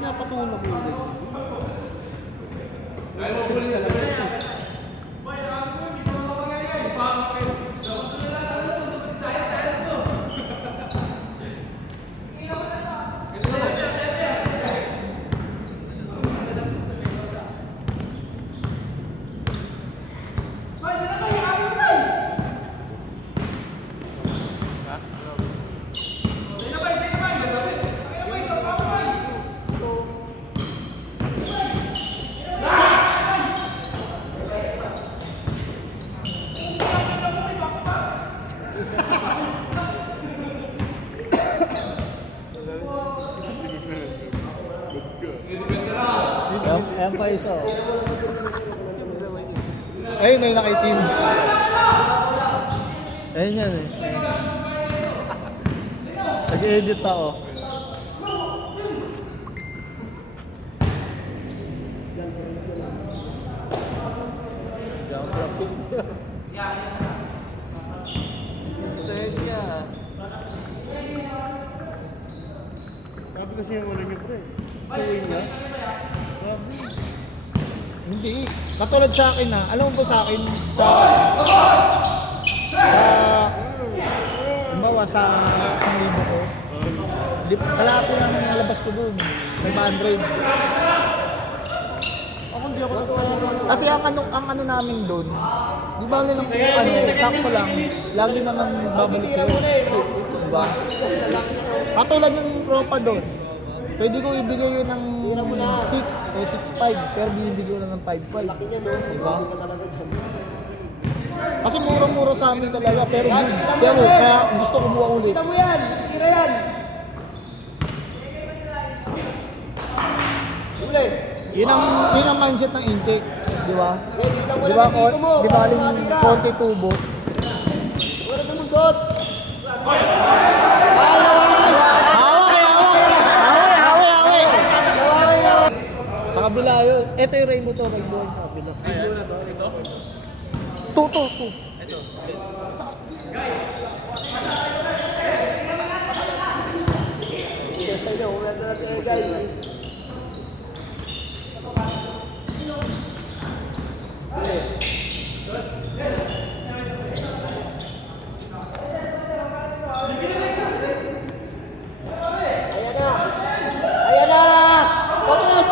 pinapatulog yun. Ayan pa isa. Ayun na yung naki-team. Ayun yan eh. Nag-edit ako. Sabi kasi yung ulan niyo pre. Tuwing niya. Hindi. Katulad sa akin na, alam mo ba sa akin, halimbawa sa isang libo ko, kalahati lang ang nalabas ko doon, 500. Ako hindi ako nagpapayag. Kasi ang ano namin doon, di ba lang sakto lang, lagi naman babalik sa'yo. Diba? Katulad ng tropa doon, pwede ko ibigay yun ng 6 o 6.5 pero binibigay ko lang ng 5.5. Diba? Kasi mura-mura sa amin talaga pero goods. Pero kaya gusto ko buwa ulit. Kita mo yan! Tira yan! Yun ang mindset ng intake. Diba? Diba ko? Diba aling konti tubo? Wala sa mundot! Sa kabila yun. Ito yung rainbow to, rainbow sa kabila. Rainbow na to? Ito? Ito. Ito. Ayan na! Focus!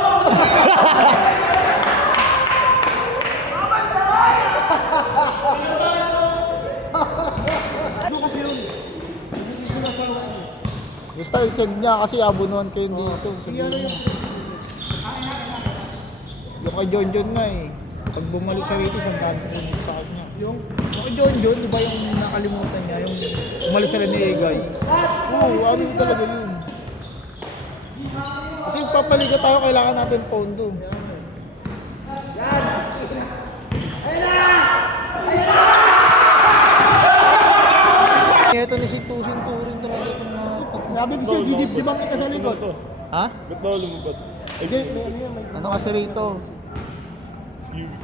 Ano kasi yun? Gusto i-send niya kasi abunuhan kayo dito. Sabihin mo. Yung kay John nga eh. Pag bumalik sa Ritis, ang dami ko sa kanya. Yung kay John, di ba yung nakalimutan niya? Yung umalis sa ni Egay. Oo, ano talaga yun? Kasi papaligot tayo, kailangan natin pondo. Ito ni si Tusin Turing talaga itong mga... Sabi ko siya, didibdibang kita sa likod. Ha? Ba't ba lumubad? Ano kasi rito?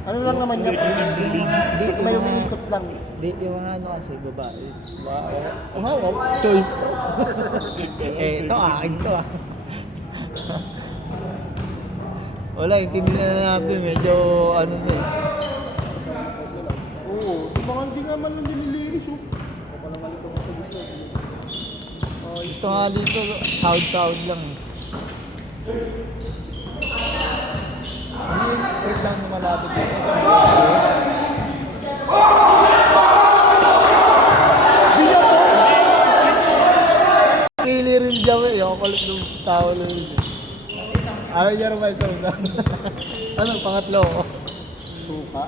Ano lang naman niya? Dito may umiikot lang. Di yung mga ano kasi babae. Wow, choice to. Ito akin to ah. Wala, intindihan na natin. Medyo ano na eh. Oo, yung mga hindi nga man lang nililinis oh. Gusto nga dito, sound lang. Ano yung trip lang na malapit dito? Kili rin dyan eh, yung kulit ng tao na yun. Ayaw niya rin may sound lang. Ano, pangatlo ko? Suka.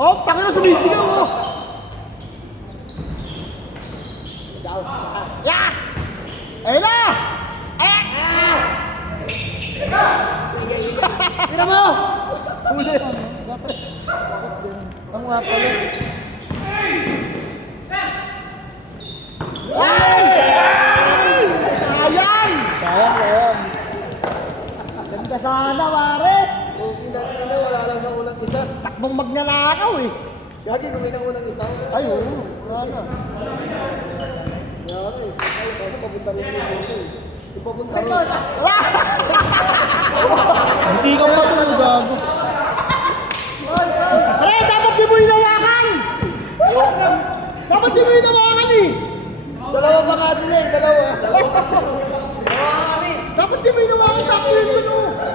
Oh, tangin na sumisigaw oh! Yeah! Ayun na! Tira mo! Huli! Dapat din. Ang nga pala. Ay! Sayang! Sayang. Ganda sana, pare! Kung ina, wala lang na unang isa. Takbong magnanakaw eh! Yagi, kung may unang isa. Ay, oo. Wala na. Yari. Ay, kaso papunta rin yung bote. Ipapunta ron. Hindi ka pa doon, gago. Pre, dapat di mo hinawakan! Dapat di mo hinawakan eh! Dalawa pa nga sila eh, dalawa. Dapat di mo hinawakan sa akin yun oh!